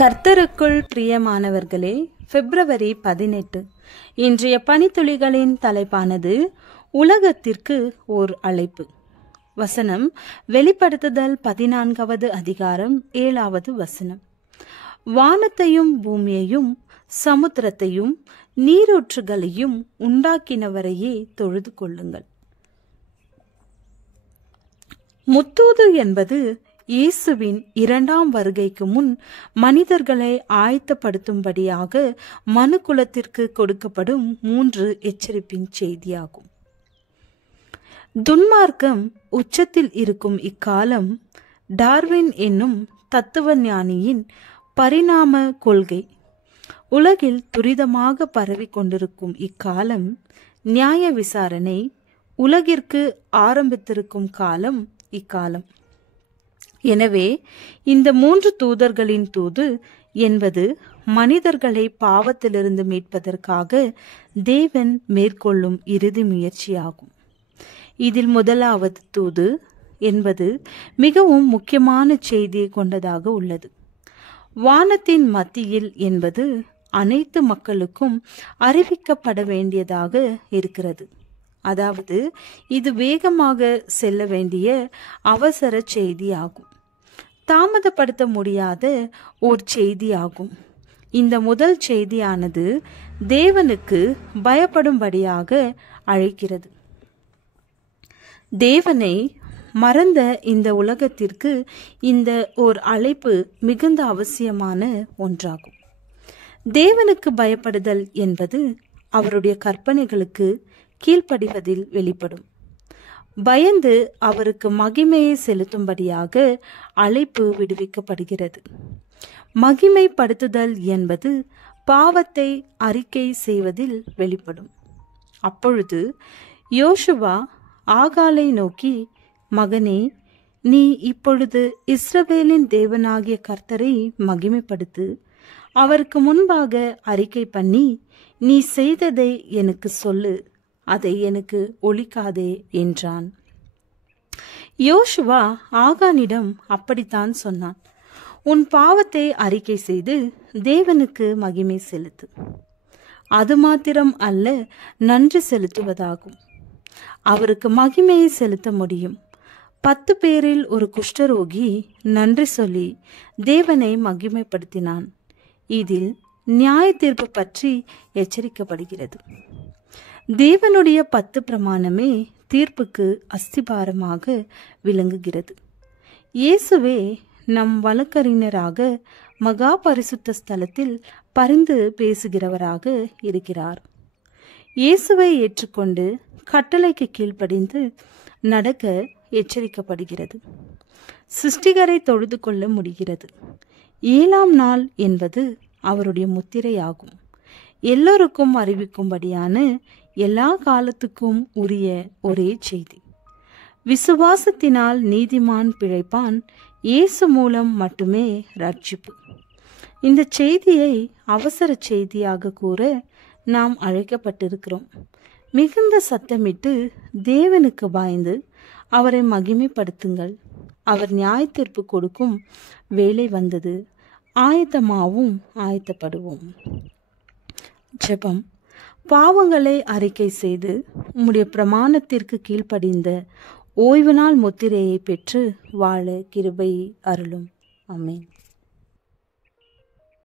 கர்த்தருக்குள் பிரியமானவர்களே, பிப்ரவரி 18 இன்றைய பனித்துளிகளின் தலைப்பானது உலகத்திற்கு ஓர் அழைப்பு. வசனம் வெளிப்படுத்துதல் 14வது அதிகாரம் 7வது வசனம். வானத்தையும் பூமியையும் சமுத்திரத்தையும் நீரூற்றுகளையும் உண்டாக்கினவரையே தொழுது கொள்ளுங்கள். முத்தூது என்பது இயேசுவின் 2ஆம் வருகைக்கு முன் மனிதர்களை ஆயத்தப்படுத்தும்படியாக மனுக்குலத்திற்கு கொடுக்கப்படும் 3 எச்சரிப்பின் செய்தியாகும். துன்மார்க்கம் உச்சத்தில் இருக்கும் இக்காலம் டார்வின் என்னும் தத்துவ ஞானியின் பரிணாம கொள்கை உலகில் துரிதமாக பரவி கொண்டிருக்கும் இக்காலம் நியாய விசாரணை உலகிற்கு ஆரம்பித்திருக்கும் காலம் இக்காலம். எனவே இந்த 3 தூதர்களின் தூது என்பது மனிதர்களை பாவத்திலிருந்து மீட்பதற்காக தேவன் மேற்கொள்ளும் இறுதி முயற்சியாகும். இதில் முதலாவது தூது என்பது மிகவும் முக்கியமான செய்தியை கொண்டதாக உள்ளது. வானத்தின் மத்தியில் என்பது அனைத்து மக்களுக்கும் அறிவிக்கப்பட வேண்டியதாக இருக்கிறது. அதாவது இது வேகமாக செல்ல வேண்டிய அவசர செய்தியாகும். தாமதப்படுத்த முடியாத ஓர் செய்தியாகும். இந்த முதல் செய்தியானது தேவனுக்கு பயப்படும்படியாக அழைக்கிறது. தேவனை மறந்த இந்த உலகத்திற்கு இந்த ஓர் அழைப்பு மிகுந்த அவசியமான ஒன்றாகும். தேவனுக்கு பயப்படுதல் என்பது அவருடைய கற்பனைகளுக்கு கீழ்ப்படிவதில் வெளிப்படும். பயந்து அவருக்கு மகிமையை செலுத்தும்படியாக அழைப்பு விடுவிக்கப்படுகிறது. மகிமைப்படுத்துதல் என்பது பாவத்தை அறிக்கை செய்வதில் வெளிப்படும். அப்பொழுது யோசுவா ஆகாலை நோக்கி, மகனே, நீ இப்பொழுது இஸ்ரவேலின் தேவனாகிய கர்த்தரை மகிமைப்படுத்து, அவருக்கு முன்பாக அறிக்கை பண்ணி, நீ செய்ததை எனக்கு சொல்லு, அதை எனக்கு ஒழிக்காதே என்றான். யோசுவா ஆகானிடம் அப்படித்தான் சொன்னான். உன் பாவத்தை அறிக்கை செய்து தேவனுக்கு மகிமை செலுத்து. அது மாத்திரம் அல்ல, நன்றி செலுத்துவதாகும். அவருக்கு மகிமையை செலுத்த முடியும். 10 பேரில் ஒரு குஷ்டரோகி நன்றி சொல்லி தேவனை மகிமைப்படுத்தினான். இதில் நியாய தீர்ப்பு பற்றி எச்சரிக்கப்படுகிறது. தேவனுடைய 10 பிரமாணமே தீர்ப்புக்கு அஸ்திபாரமாக விளங்குகிறது. இயேசுவே நம் வழக்கறிஞராக மகா பரிசுத்த ஸ்தலத்தில் பரிந்து பேசுகிறவராக இருக்கிறார். இயேசுவை ஏற்றுக்கொண்டு கட்டளைக்கு கீழ்ப்படிந்து நடக்க எச்சரிக்கப்படுகிறது. சிருஷ்டிகரை தொழுது கொள்ள முடிகிறது. 7ஆம் நாள் என்பது அவருடைய முத்திரையாகும். எல்லோருக்கும் அறிவிக்கும்படியான எல்லா காலத்துக்கும் உரிய ஒரே செய்தி. விசுவாசத்தினால் நீதிமான் பிழைப்பான், இயேசு மூலம் மட்டுமே ரட்சிப்பு. இந்த செய்தியை அவசர செய்தியாக கூற நாம் அழைக்கப்பட்டிருக்கிறோம். மிகுந்த சத்தமிட்டு தேவனுக்கு பயந்து அவரை மகிமைப்படுத்துங்கள். அவர் நியாய தீர்ப்பு கொடுக்கும் வேலை வந்தது. ஆயத்தமாவும் ஆயத்தப்படுவோம். ஜெபம். பாவங்களை அறிக்கை செய்து உம்முடைய பிரமாணத்திற்கு கீழ்ப்படிந்த ஓய்வு நாள் முத்திரையை பெற்று வாழ கிருபை அருளும். ஆமென்.